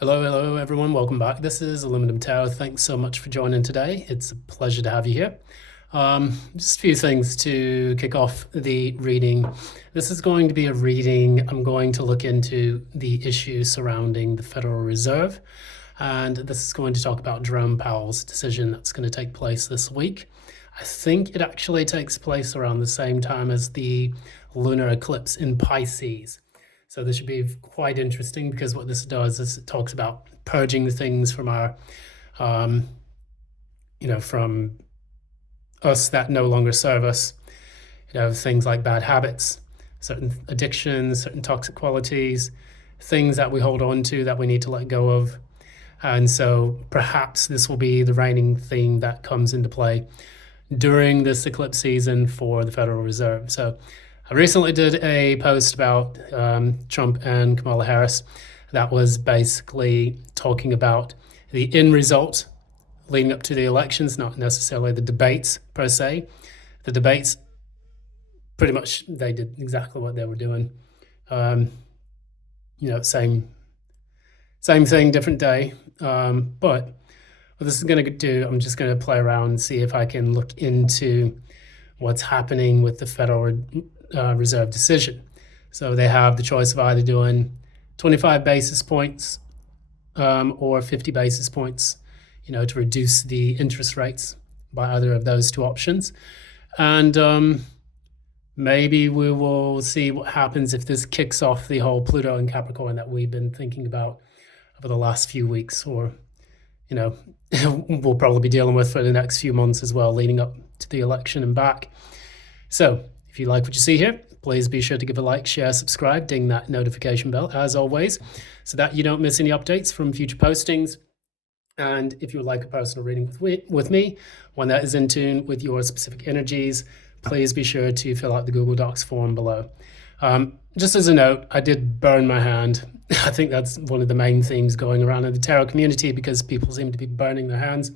Hello everyone. Welcome back. This is Aluminum Tower. Thanks so much for joining today. It's a pleasure to have you here. Just a few things to kick off the reading. This is going to be a reading. I'm going to look into the issues surrounding the Federal Reserve, and this is going to talk about Jerome Powell's decision that's going to take place this week. I think it actually takes place around the same time as the lunar eclipse in Pisces. So this should be quite interesting, because what this does is it talks about purging the things from our, from us that no longer serve us. Things like bad habits, certain addictions, certain toxic qualities, things that we hold on to that we need to let go of. And so perhaps this will be the reigning theme that comes into play during this eclipse season for the Federal Reserve. So I recently did a post about Trump and Kamala Harris that was basically talking about the end result leading up to the elections, not necessarily the debates per se. The debates, pretty much, they did exactly what they were doing. Same thing, different day. But what this is going to do, I'm just going to play around and see if I can look into what's happening with the Federal Reserve decision. So they have the choice of either doing 25 basis points or 50 basis points, to reduce the interest rates by either of those two options. And maybe we will see what happens if this kicks off the whole Pluto and Capricorn that we've been thinking about over the last few weeks, or, we'll probably be dealing with for the next few months as well, leading up to the election and back. So if you like what you see here, please be sure to give a like, share, subscribe, ding that notification bell as always, so that you don't miss any updates from future postings. And if you would like a personal reading with me, one that is in tune with your specific energies, please be sure to fill out the Google Docs form below. Just as a note, I did burn my hand. I think that's one of the main themes going around in the tarot community, because people seem to be burning their hands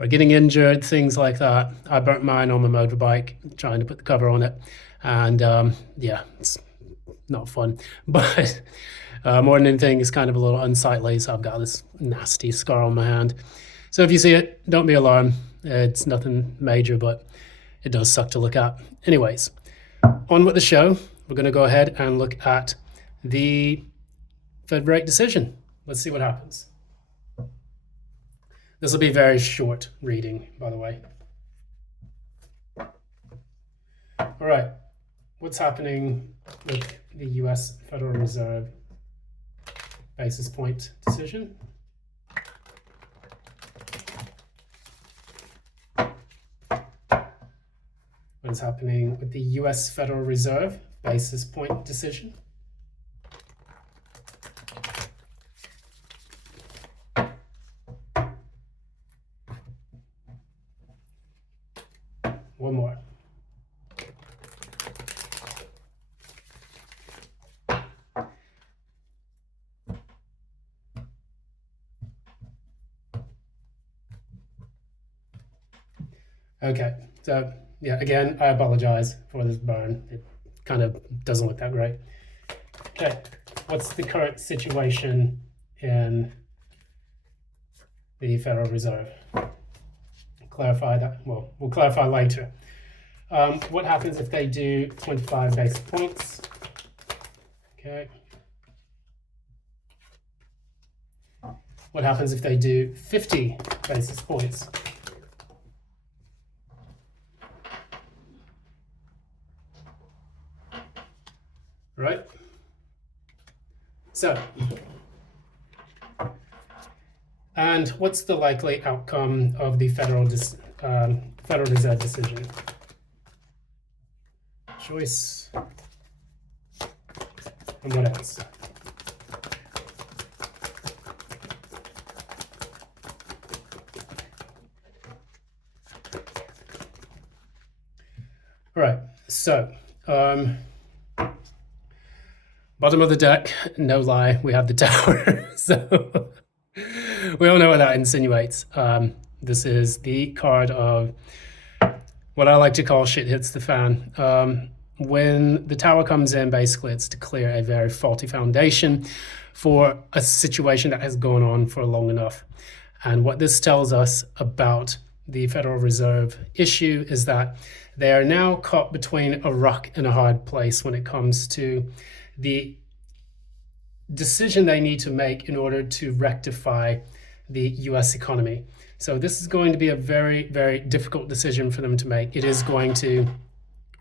or getting injured, things like that. I burnt mine on my motorbike trying to put the cover on it. And it's not fun. But more than anything, it's kind of a little unsightly. So I've got this nasty scar on my hand. So if you see it, don't be alarmed. It's nothing major, but it does suck to look at. Anyways, on with the show. We're going to go ahead and look at the Fed rate decision. Let's see what happens. This will be a very short reading, by the way. All right, what's happening with the US Federal Reserve basis point decision? What is happening with the US Federal Reserve basis point decision? One more. Okay, so yeah, again, I apologize for this burn. It kind of doesn't look that great. Okay, what's the current situation in the Federal Reserve? Clarify that. Well, we'll clarify later. What happens if they do 25 basis points? Okay. What happens if they do 50 basis points? Right? So, and what's the likely outcome of the Federal Reserve decision? Choice. And what else? All right, so bottom of the deck, no lie, we have the Tower. So we all know what that insinuates. This is the card of what I like to call shit hits the fan. when the tower comes in, basically it's to clear a very faulty foundation for a situation that has gone on for long enough. And what this tells us about the Federal Reserve issue is that they are now caught between a rock and a hard place when it comes to the decision they need to make in order to rectify the US economy. So this is going to be a very, very difficult decision for them to make. It is going to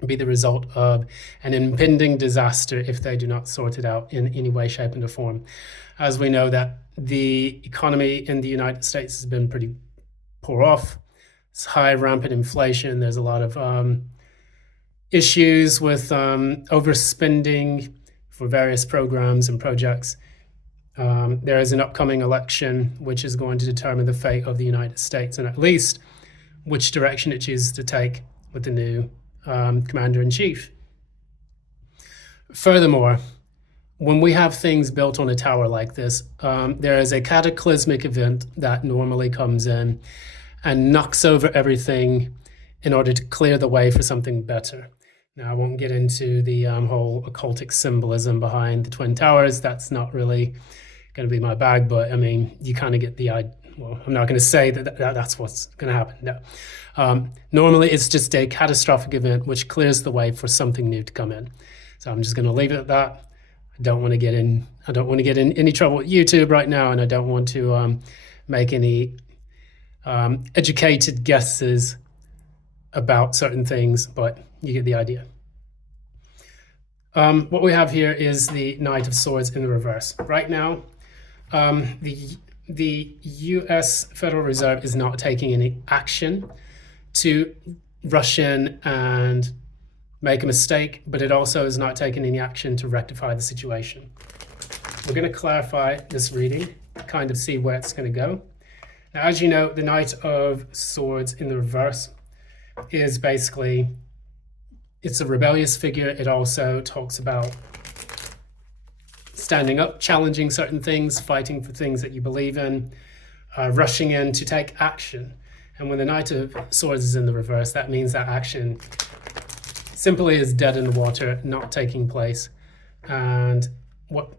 be the result of an impending disaster if they do not sort it out in any way, shape, and form. As we know that the economy in the United States has been pretty poor off. It's high, rampant inflation. There's a lot of issues with overspending for various programs and projects. There is an upcoming election which is going to determine the fate of the United States and at least which direction it chooses to take with the new commander-in-chief. Furthermore, when we have things built on a tower like this, there is a cataclysmic event that normally comes in and knocks over everything in order to clear the way for something better. Now, I won't get into the whole occultic symbolism behind the Twin Towers. That's not really going to be my bag, but I mean, you kind of get the idea. Well, I'm not going to say that's what's going to happen. No. Normally, it's just a catastrophic event which clears the way for something new to come in. So I'm just going to leave it at that. I don't want to get in any trouble with YouTube right now, and I don't want to make any educated guesses about certain things, but you get the idea. What we have here is the Knight of Swords in the reverse. Right now, the US Federal Reserve is not taking any action to rush in and make a mistake, but it also is not taking any action to rectify the situation. We're going to clarify this reading, kind of see where it's going to go. Now, as you know, the Knight of Swords in the reverse is basically, it's a rebellious figure. It also talks about standing up, challenging certain things, fighting for things that you believe in, rushing in to take action. And when the Knight of Swords is in the reverse, that means that action simply is dead in the water, not taking place. And what,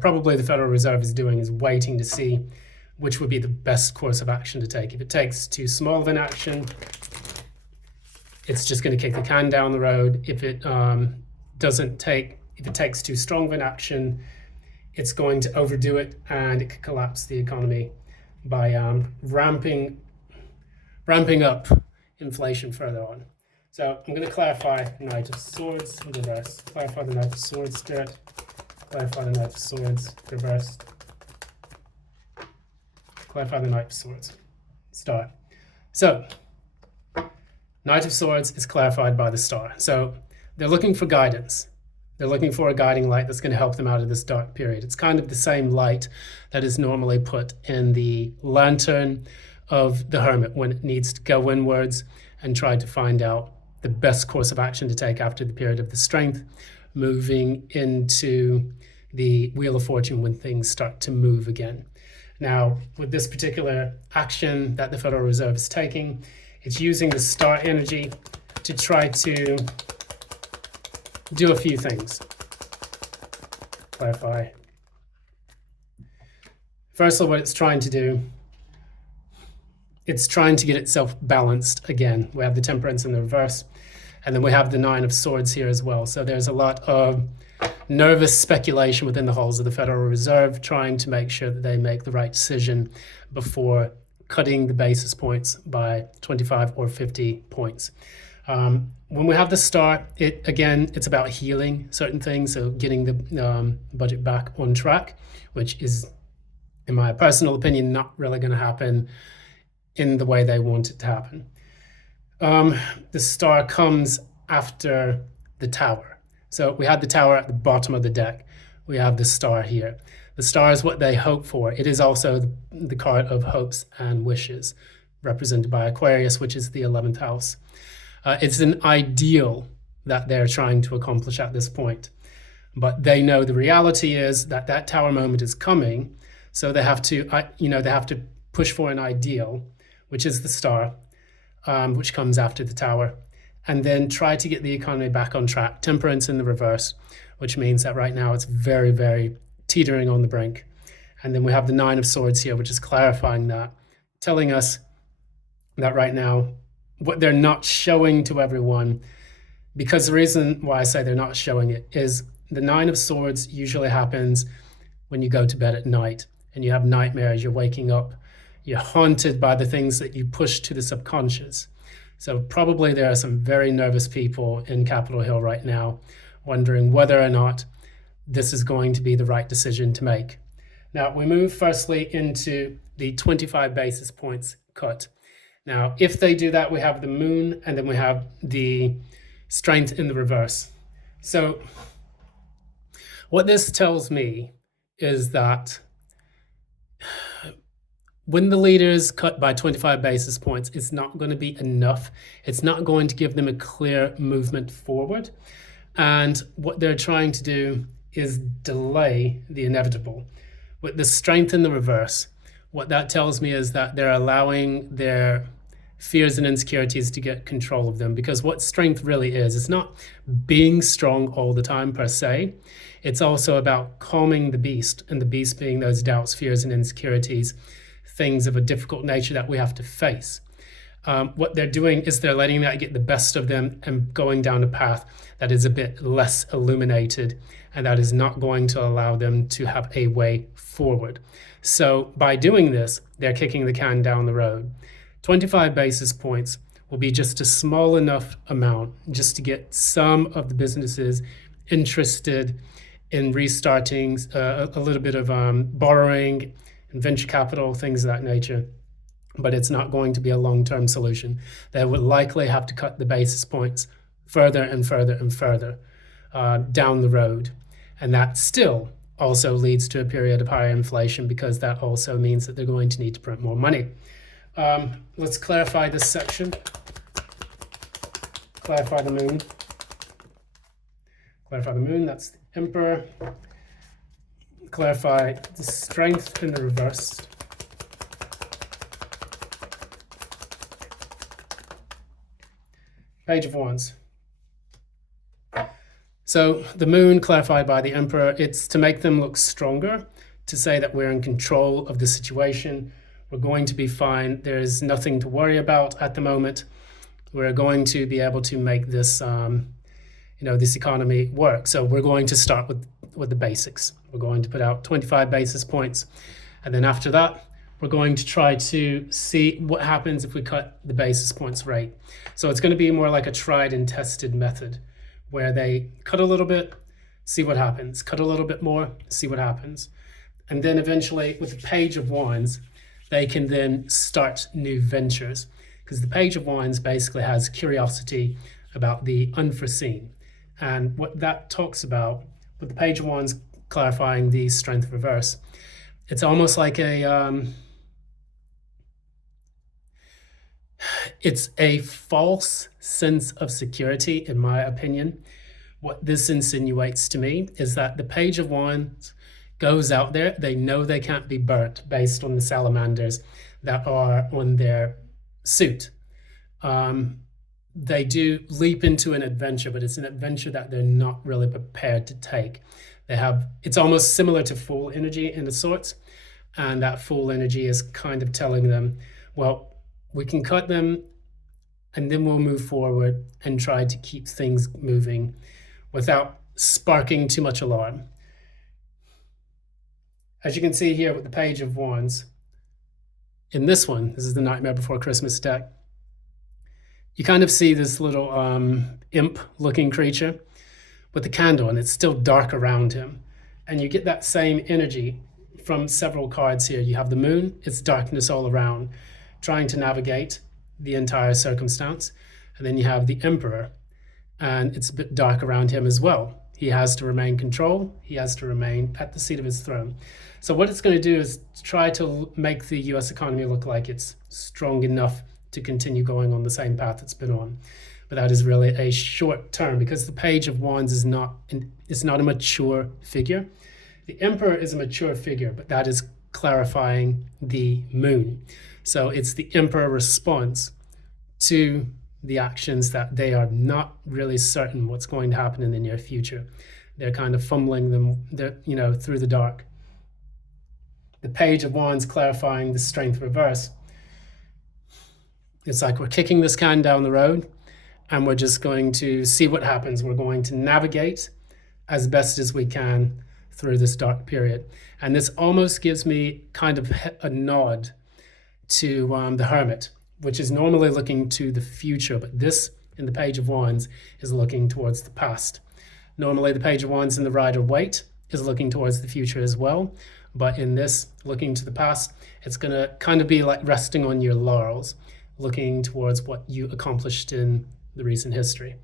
probably the Federal Reserve is doing is waiting to see which would be the best course of action to take. If it takes too small of an action, it's just going to kick the can down the road. If it takes too strong of an action, it's going to overdo it and it could collapse the economy by ramping up inflation further on. So I'm going to clarify the Knight of Swords in reverse, clarify the Knight of Swords Spirit, clarify the Knight of Swords reverse, clarify the Knight of Swords Star. So Knight of Swords is clarified by the star. So they're looking for guidance. They're looking for a guiding light that's going to help them out of this dark period. It's kind of the same light that is normally put in the lantern of the hermit when it needs to go inwards and try to find out the best course of action to take after the period of the strength, moving into the Wheel of Fortune when things start to move again. Now, with this particular action that the Federal Reserve is taking, it's using the star energy to try to do a few things. Clarify. First of all, what it's trying to do, it's trying to get itself balanced again. We have the Temperance in the reverse, and then we have the Nine of Swords here as well. So there's a lot of nervous speculation within the halls of the Federal Reserve, trying to make sure that they make the right decision before cutting the basis points by 25 or 50 points. When we have the star, it's about healing certain things, so getting the budget back on track, which is, in my personal opinion, not really going to happen in the way they want it to happen. The star comes after the tower. So we had the tower at the bottom of the deck. We have the star here. The star is what they hope for. It is also the card of hopes and wishes, represented by Aquarius, which is the 11th house. It's an ideal that they're trying to accomplish at this point. But they know the reality is that tower moment is coming. So they have to, they have to push for an ideal, which is the star, which comes after the tower. and then try to get the economy back on track. Temperance in the reverse, which means that right now it's very, very teetering on the brink. And then we have the Nine of Swords here, which is clarifying that, telling us that right now, what they're not showing to everyone, because the reason why I say they're not showing it is the Nine of Swords usually happens when you go to bed at night and you have nightmares, you're waking up, you're haunted by the things that you push to the subconscious. So probably there are some very nervous people in Capitol Hill right now wondering whether or not this is going to be the right decision to make. Now, we move firstly into the 25 basis points cut. Now, if they do that, we have the moon, and then we have the strength in the reverse. So what this tells me is that when the leaders cut by 25 basis points, it's not going to be enough. It's not going to give them a clear movement forward. And what they're trying to do is delay the inevitable. With the strength in the reverse, what that tells me is that they're allowing their fears and insecurities to get control of them, because what strength really is, it's not being strong all the time per se. It's also about calming the beast, and the beast being those doubts, fears, and insecurities, things of a difficult nature that we have to face. What they're doing is they're letting that get the best of them and going down a path that is a bit less illuminated, and that is not going to allow them to have a way forward. So by doing this, they're kicking the can down the road. 25 basis points will be just a small enough amount just to get some of the businesses interested in restarting, a little bit of borrowing and venture capital, things of that nature. But it's not going to be a long-term solution. They would likely have to cut the basis points further and further and further down the road. And that still also leads to a period of higher inflation, because that also means that they're going to need to print more money. Let's clarify this section. Clarify the moon. Clarify the moon, that's the Emperor. Clarify the strength in the reverse. Page of Wands. So the moon, clarified by the Emperor, it's to make them look stronger, to say that we're in control of the situation. We're going to be fine. There's nothing to worry about at the moment. We're going to be able to make this, this economy work. So we're going to start with the basics. We're going to put out 25 basis points. And then after that, we're going to try to see what happens if we cut the basis points rate. So it's going to be more like a tried and tested method, where they cut a little bit, see what happens, cut a little bit more, see what happens. And then eventually with the Page of Wands, they can then start new ventures, because the Page of Wands basically has curiosity about the unforeseen. And what that talks about, with the Page of Wands clarifying the strength reverse, it's almost like it's a false sense of security, in my opinion. What this insinuates to me is that the Page of Wands goes out there, they know they can't be burnt based on the salamanders that are on their suit. They do leap into an adventure, but it's an adventure that they're not really prepared to take. It's almost similar to Fool energy in a sorts, and that Fool energy is kind of telling them, well, we can cut them and then we'll move forward and try to keep things moving without sparking too much alarm. As you can see here with the Page of Wands, in this one, this is the Nightmare Before Christmas deck, you kind of see this little imp-looking creature with the candle, and it's still dark around him. And you get that same energy from several cards here. You have the moon, it's darkness all around, trying to navigate the entire circumstance. And then you have the Emperor, and it's a bit dark around him as well. He has to remain control. He has to remain at the seat of his throne. So what it's going to do is try to make the US economy look like it's strong enough to continue going on the same path it's been on. But that is really a short term, because the Page of Wands is not a mature figure. The Emperor is a mature figure, but that is clarifying the moon. So it's the Emperor response to the actions that they are not really certain what's going to happen in the near future. They're kind of fumbling them, through the dark. The Page of Wands clarifying the Strength reverse. It's like we're kicking this can down the road and we're just going to see what happens. We're going to navigate as best as we can through this dark period. And this almost gives me kind of a nod to the Hermit, which is normally looking to the future, but this in the Page of Wands is looking towards the past. Normally the Page of Wands in the Rider-Waite is looking towards the future as well, but in this, looking to the past, it's going to kind of be like resting on your laurels, looking towards what you accomplished in the recent history.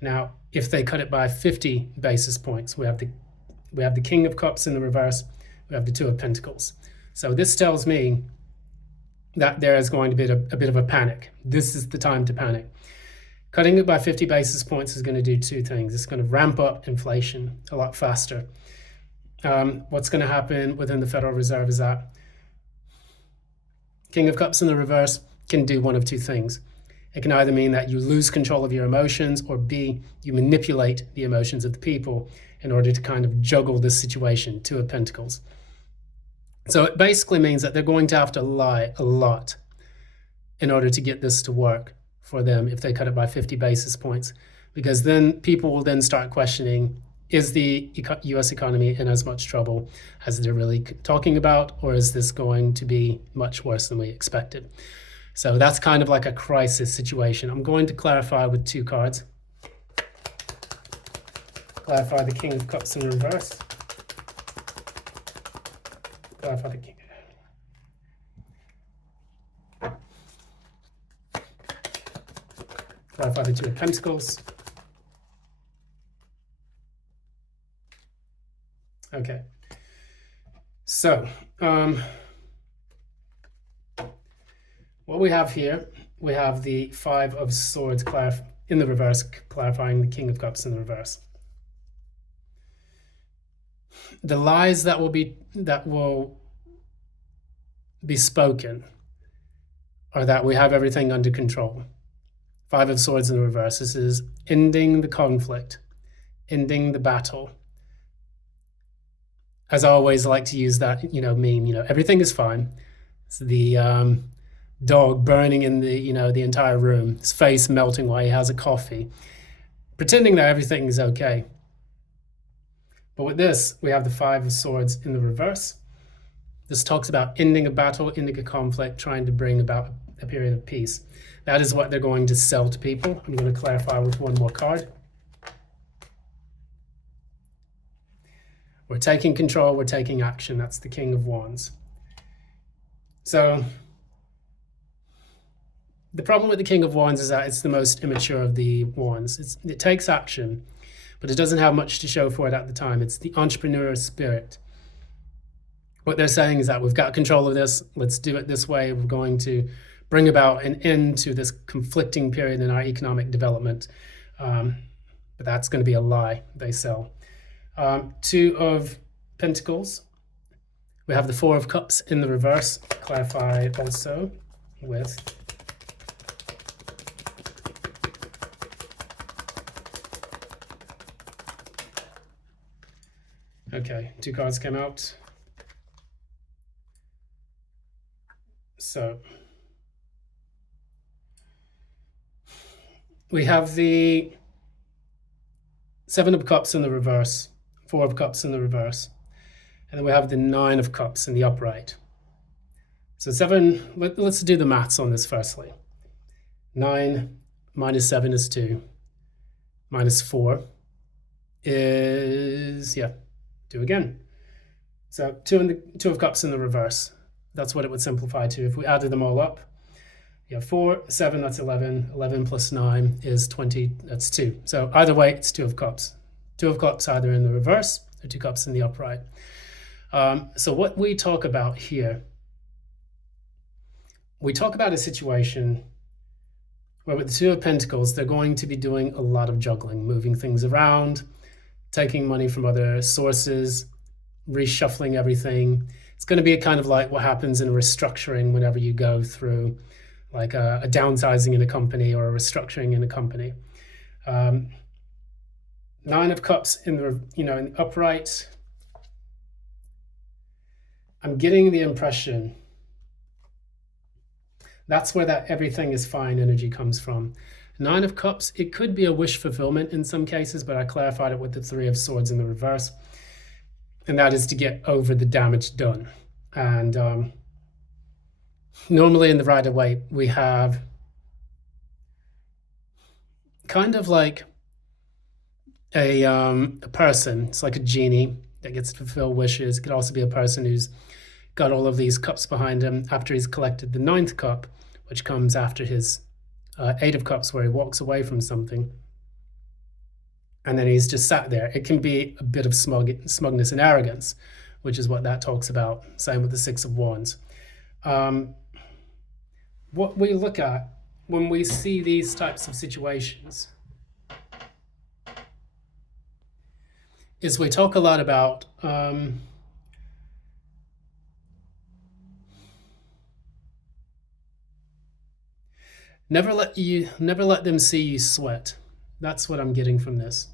Now, if they cut it by 50 basis points, we have the King of Cups in the reverse, we have the Two of Pentacles. So this tells me that there is going to be a bit of a panic. This is the time to panic. Cutting it by 50 basis points is going to do two things. It's going to ramp up inflation a lot faster. What's going to happen within the Federal Reserve is that King of Cups in the reverse can do one of two things. It can either mean that you lose control of your emotions, or B, you manipulate the emotions of the people in order to kind of juggle this situation, Two of Pentacles. So it basically means that they're going to have to lie a lot in order to get this to work for them if they cut it by 50 basis points, because then people will then start questioning, is the US economy in as much trouble as they're really talking about, or is this going to be much worse than we expected? So that's kind of like a crisis situation. I'm going to clarify with two cards. Clarify the King of Cups in reverse. Clarify the King. Clarify the Two of Pentacles. Okay. So, what we have here, we have the Five of Swords in the reverse, clarifying the King of Cups in the reverse. The lies that will be spoken are that we have everything under control. Five of Swords in the reverse. This is ending the conflict, ending the battle. As I always like to use that, meme, everything is fine. It's the dog burning in the entire room, his face melting while he has a coffee, pretending that everything is okay. But with this, we have the Five of Swords in the reverse. This talks about ending a battle, ending a conflict, trying to bring about a period of peace. That is what they're going to sell to people. I'm going to clarify with one more card. We're taking control, we're taking action. That's the King of Wands. So the problem with the King of Wands is that it's the most immature of the wands. It takes action, but it doesn't have much to show for it at the time. It's the entrepreneur spirit. What they're saying is that we've got control of this. Let's do it this way. We're going to bring about an end to this conflicting period in our economic development. But that's going to be a lie they sell. Two of Pentacles. We have the Four of Cups in the reverse. Clarify also with okay, two cards came out. So we have the Seven of Cups in the reverse, Four of Cups in the reverse, and then we have the Nine of Cups in the upright. So seven, let's do the maths on this firstly. 9 minus 7 is 2, minus 4 is, 2 again. So Two of Cups in the reverse. That's what it would simplify to. If we added them all up, you have 4, 7, that's 11. 11 plus 9 is 20, that's 2. So either way, it's Two of Cups. Two of Cups either in the reverse or Two Cups in the upright. So what we talk about here, we talk about a situation where with the Two of Pentacles, they're going to be doing a lot of juggling, moving things around, taking money from other sources, reshuffling everything. It's going to be kind of like what happens in restructuring whenever you go through like a downsizing in a company or a restructuring in a company. Nine of Cups in the, in the upright. I'm getting the impression that's where that everything is fine energy comes from. Nine of Cups, it could be a wish fulfillment in some cases, but I clarified it with the Three of Swords in the reverse. And that is to get over the damage done. And normally in the Rider-Waite, we have kind of like a person. It's like a genie that gets to fulfill wishes. It could also be a person who's got all of these cups behind him after he's collected the ninth cup, which comes after his Eight of Cups, where he walks away from something. And then he's just sat there. It can be a bit of smugness and arrogance, which is what that talks about. Same with the Six of Wands. What we look at when we see these types of situations is we talk a lot about never let them see you sweat. That's what I'm getting from this.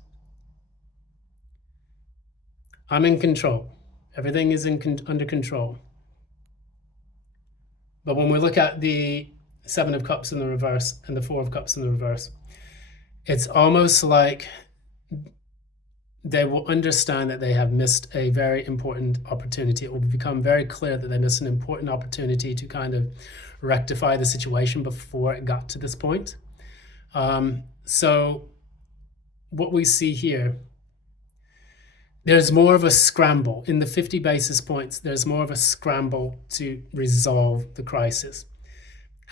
I'm in control. Everything is under control. But when we look at the Seven of Cups in the reverse and the Four of Cups in the reverse, it's almost like they will understand that they have missed a very important opportunity. It will become very clear that they missed an important opportunity to kind of rectify the situation before it got to this point. So what we see here, there's more of a scramble. In the 50 basis points, there's more of a scramble to resolve the crisis.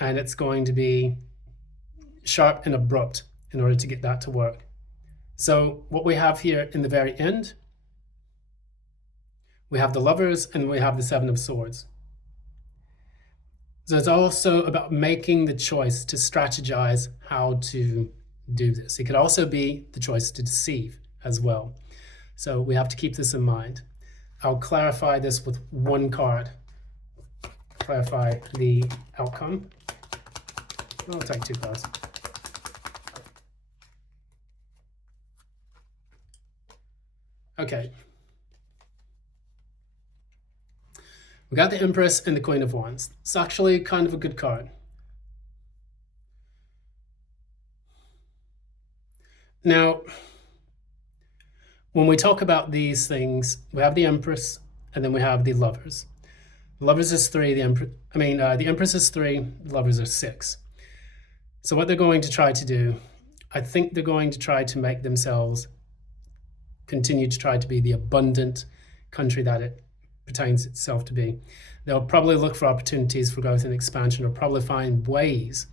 And it's going to be sharp and abrupt in order to get that to work. So what we have here in the very end, we have the Lovers and we have the Seven of Swords. So it's also about making the choice to strategize how to do this. It could also be the choice to deceive as well. So we have to keep this in mind. I'll clarify this with one card. Clarify the outcome. I'll take two cards. Okay. We got the Empress and the Queen of Wands. It's actually kind of a good card. Now, when we talk about these things, we have the Empress and then we have the Lovers. The Lovers is 3, the Empress is 3, the Lovers are 6. So what they're going to try to do, I think they're going to try to make themselves continue to try to be the abundant country that it pertains itself to be. They'll probably look for opportunities for growth and expansion, or probably find ways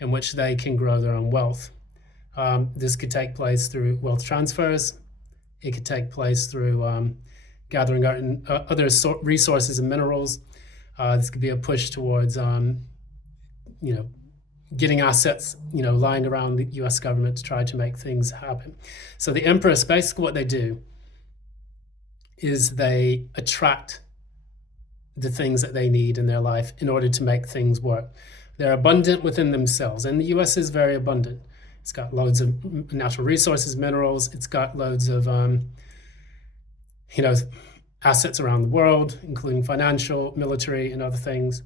in which they can grow their own wealth. This could take place through wealth transfers. It could take place through gathering other resources and minerals. This could be a push towards, getting assets, lying around the US government to try to make things happen. So the Empress, basically what they do is they attract the things that they need in their life in order to make things work. They're abundant within themselves, and the US is very abundant. It's got loads of natural resources, minerals. It's got loads of, assets around the world, including financial, military, and other things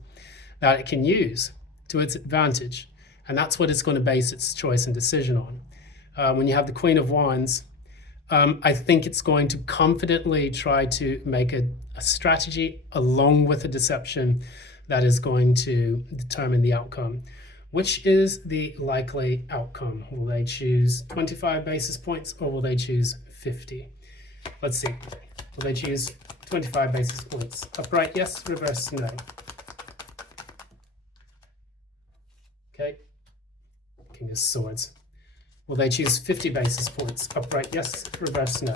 that it can use to its advantage. And that's what it's going to base its choice and decision on. When you have the Queen of Wands, I think it's going to confidently try to make a strategy along with a deception that is going to determine the outcome. Which is the likely outcome? Will they choose 25 basis points or will they choose 50? Let's see. Will they choose 25 basis points? Upright, yes. Reverse, no. Okay. King of Swords. Will they choose 50 basis points? Upright, yes. Reverse, no.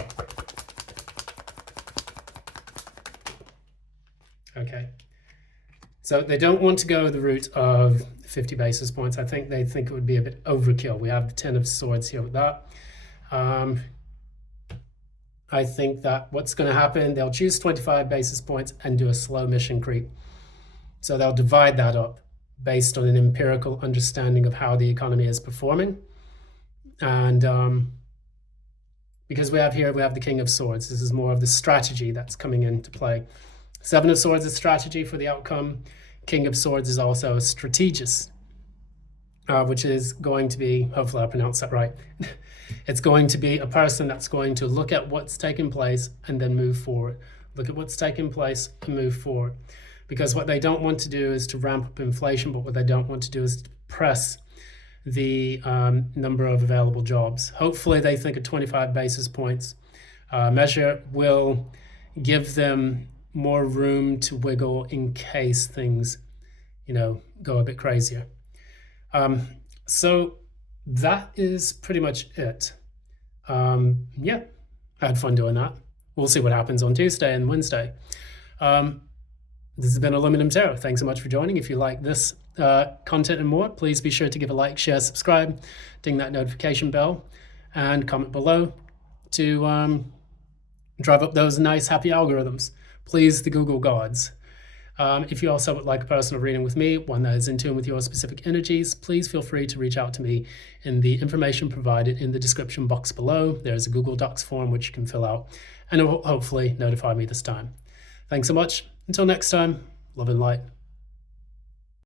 Okay. So they don't want to go the route of 50 basis points. I think they think it would be a bit overkill. We have the 10 of Swords here with that. I think that what's going to happen, they'll choose 25 basis points and do a slow mission creep. So they'll divide that up based on an empirical understanding of how the economy is performing. And because we have the King of Swords, this is more of the strategy that's coming into play. Seven of Swords is strategy for the outcome. King of Swords is also a strategist, which is going to be, hopefully I pronounced that right, it's going to be a person that's going to look at what's taking place and then move forward. Look at what's taking place and move forward. Because what they don't want to do is to ramp up inflation, but what they don't want to do is to press the number of available jobs. Hopefully they think a 25 basis points measure will give them more room to wiggle in case things, go a bit crazier. So that is pretty much it. Yeah, I had fun doing that. We'll see what happens on Tuesday and Wednesday. This has been Aluminum Tarot. Thanks so much for joining. If you like this content and more, please be sure to give a like, share, subscribe, ding that notification bell, and comment below to drive up those nice, happy algorithms. Please, the Google gods. If you also would like a personal reading with me, one that is in tune with your specific energies, please feel free to reach out to me in the information provided in the description box below. There's a Google Docs form which you can fill out, and it will hopefully notify me this time. Thanks so much. Until next time, love and light.